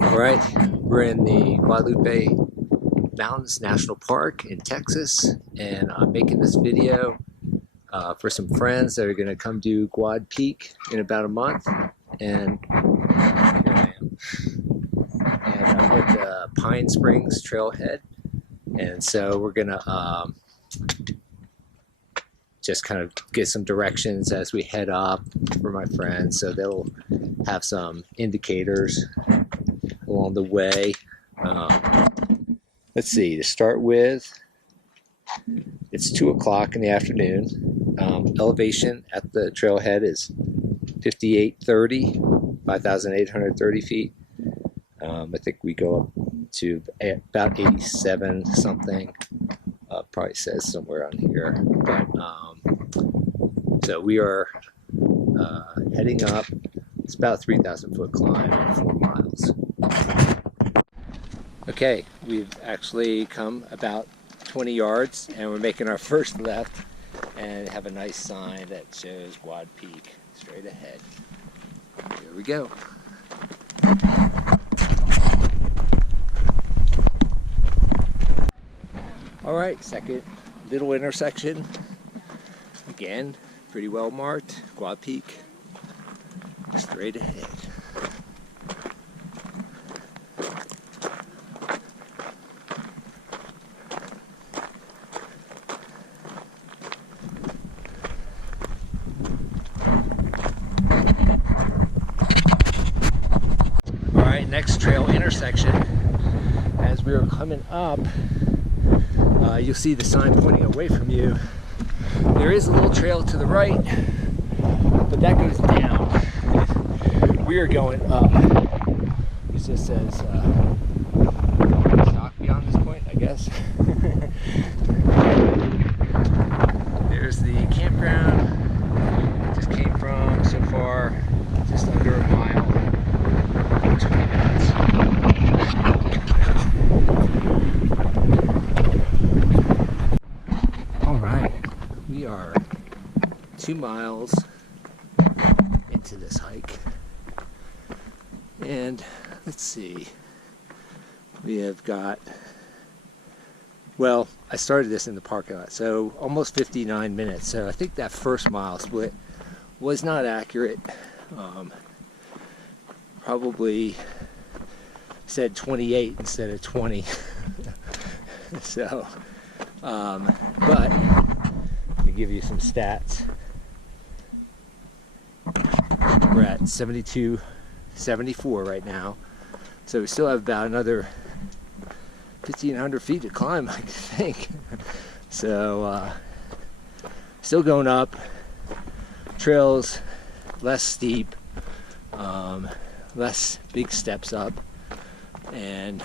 All right, we're in the Guadalupe Mountains National Park in Texas, and I'm making this video for some friends that are going to come do Guad Peak in about a month. And here I am. And I'm at the Pine Springs Trailhead, and so we're going to just kind of get some directions as we head up for my friends, so they'll have some indicators along the way. Let's see, to start with, it's 2 o'clock in the afternoon. Elevation at the trailhead is 5,830 feet. I think we go up to about 87 something. Probably says somewhere on here. But so we are heading up. It's about a 3,000 foot climb in 4 miles. Okay, we've actually come about 20 yards and we're making our first left and have a nice sign that shows Guad Peak straight ahead. Here we go. All right, second little intersection. Again, pretty well marked. Guad Peak straight ahead. All right, next trail intersection. As we are coming up, you'll see the sign pointing away from you. There is a little trail to the right, but that goes down. We are going up. It just says stop beyond this point, I guess. There's the campground we just came from. So far, just under a mile. 20 minutes. We are 2 miles into this hike, and let's see, we have got, well, I started this in the parking lot, so almost 59 minutes. So I think that first mile split was not accurate. Probably said 28 instead of 20. So but give you some stats. We're at 72-74 right now, so we still have about another 1,500 feet to climb, I think. So still going up. Trails less steep, less big steps up, and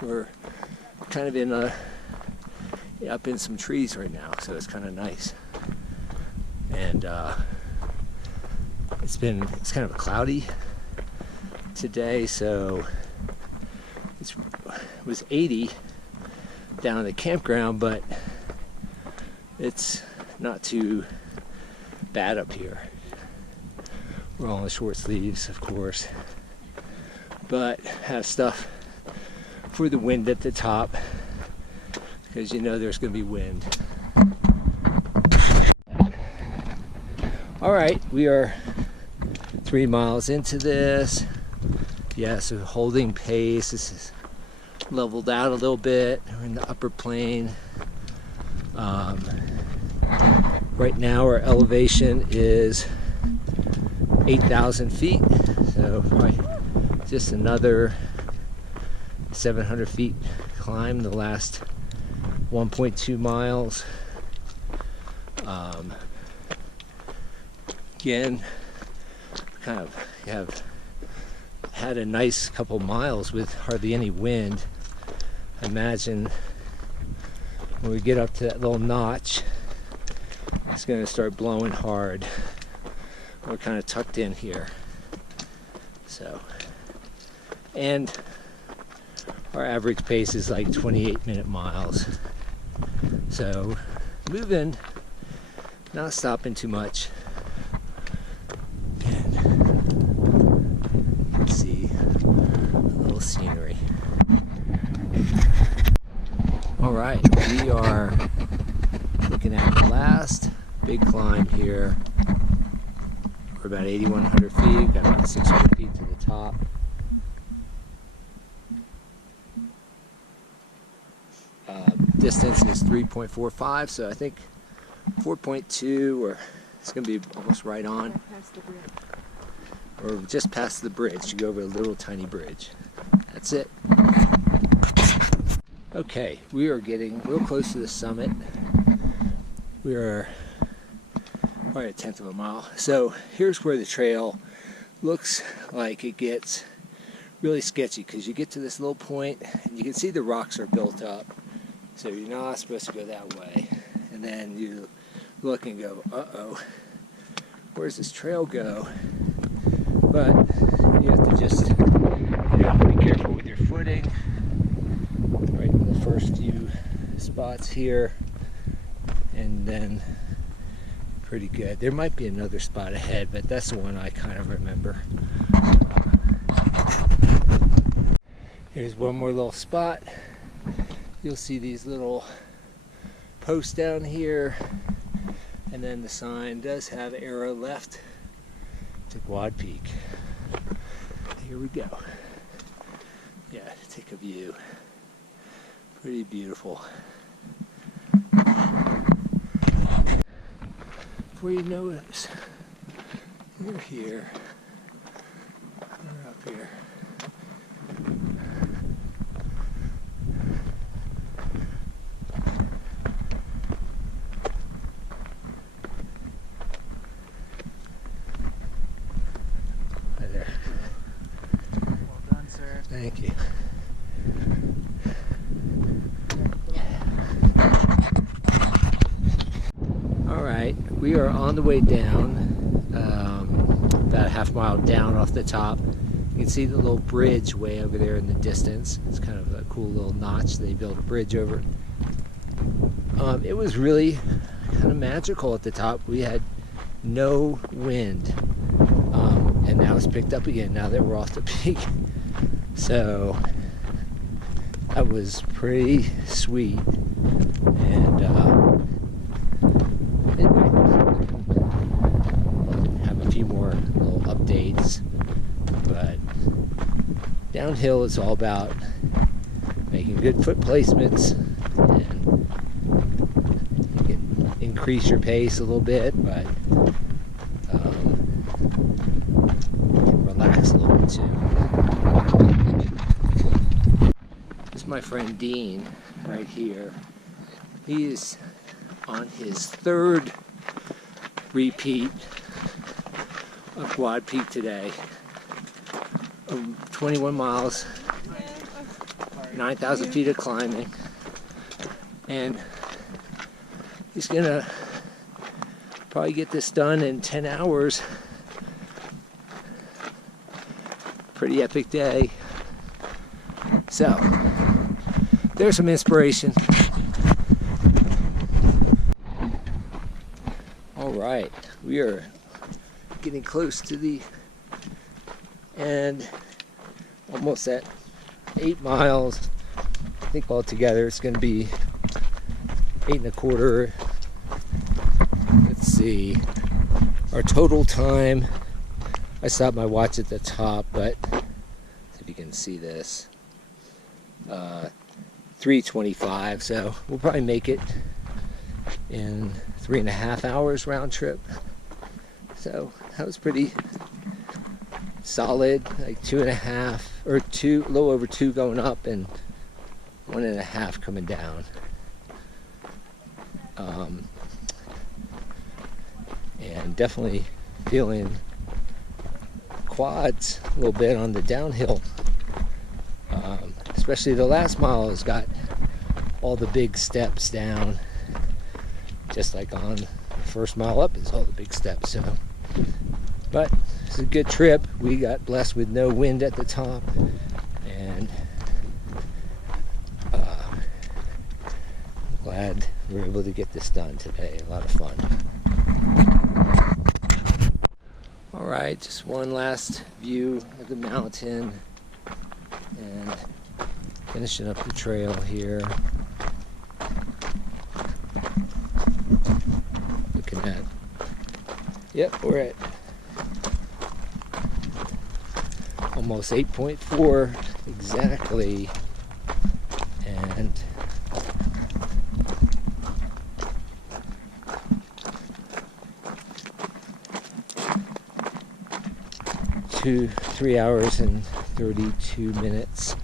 we're kind of in up in some trees right now, so it's kind of nice. And it's kind of cloudy today, so it was 80 down at the campground, but it's not too bad up here. We're all in short sleeves, of course, but have stuff for the wind at the top, because you know there's going to be wind. All right, we are 3 miles into this. Yeah, so holding pace. This is leveled out a little bit. We're in the upper plain. Right now our elevation is 8,000 feet, so probably just another 700 feet climb the last 1.2 miles. Again, kind of have had a nice couple miles with hardly any wind. I imagine when we get up to that little notch, it's going to start blowing hard. We're kind of tucked in here. So, and our average pace is like 28-minute miles. So, moving, not stopping too much. And little scenery. All right, we are looking at the last big climb here. We're about 8,100 feet, got about 600 feet to the top. Distance is 3.45, so I think 4.2, or it's going to be almost right on. Or just past the bridge. You go over a little tiny bridge. That's it. Okay, we are getting real close to the summit. We are probably a 1/10 of a mile. So here's where the trail looks like it gets really sketchy, because you get to this little point and you can see the rocks are built up. So you're not supposed to go that way. And then you look and go, uh-oh, where's this trail go? But you have to just be careful with your footing. Right in the first few spots here. And then pretty good. There might be another spot ahead, but that's the one I kind of remember. Here's one more little spot. You'll see these little posts down here, and then the sign does have arrow left to Guadalupe Peak. Here we go. Yeah, take a view. Pretty beautiful. Before you notice, we're here. We're up here. Thank you. All right, we are on the way down, about a half mile down off the top. You can see the little bridge way over there in the distance. It's kind of a cool little notch they built a bridge over. It was really kind of magical at the top. We had no wind, and now it's picked up again now that we're off the peak. So that was pretty sweet, and have a few more little updates. But downhill is all about making good foot placements, and you can increase your pace a little bit, but you can relax a little bit too. This is my friend Dean right here. He is on his third repeat of Guadalupe Peak today. 21 miles, 9,000 feet of climbing, and he's gonna probably get this done in 10 hours. Pretty epic day. So there's some inspiration. All right, we are getting close to the end, almost at 8 miles. I think altogether it's going to be 8 1/4. Let's see, our total time, I stopped my watch at the top, but if you can see this, 3:25, so we'll probably make it in 3.5 hours round trip. So that was pretty solid, like 2.5 or a little over 2 going up and 1.5 coming down. And definitely feeling quads a little bit on the downhill. Especially the last mile has got all the big steps down, just like on the first mile up is all the big steps. So, but it's a good trip. We got blessed with no wind at the top, and I'm glad we were able to get this done today. A lot of fun. All right, just one last view of the mountain. And finishing up the trail here. Looking at, yep, we're at almost 8.4 exactly. And to 3 hours and 32 minutes.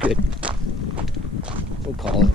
Good. We'll call it.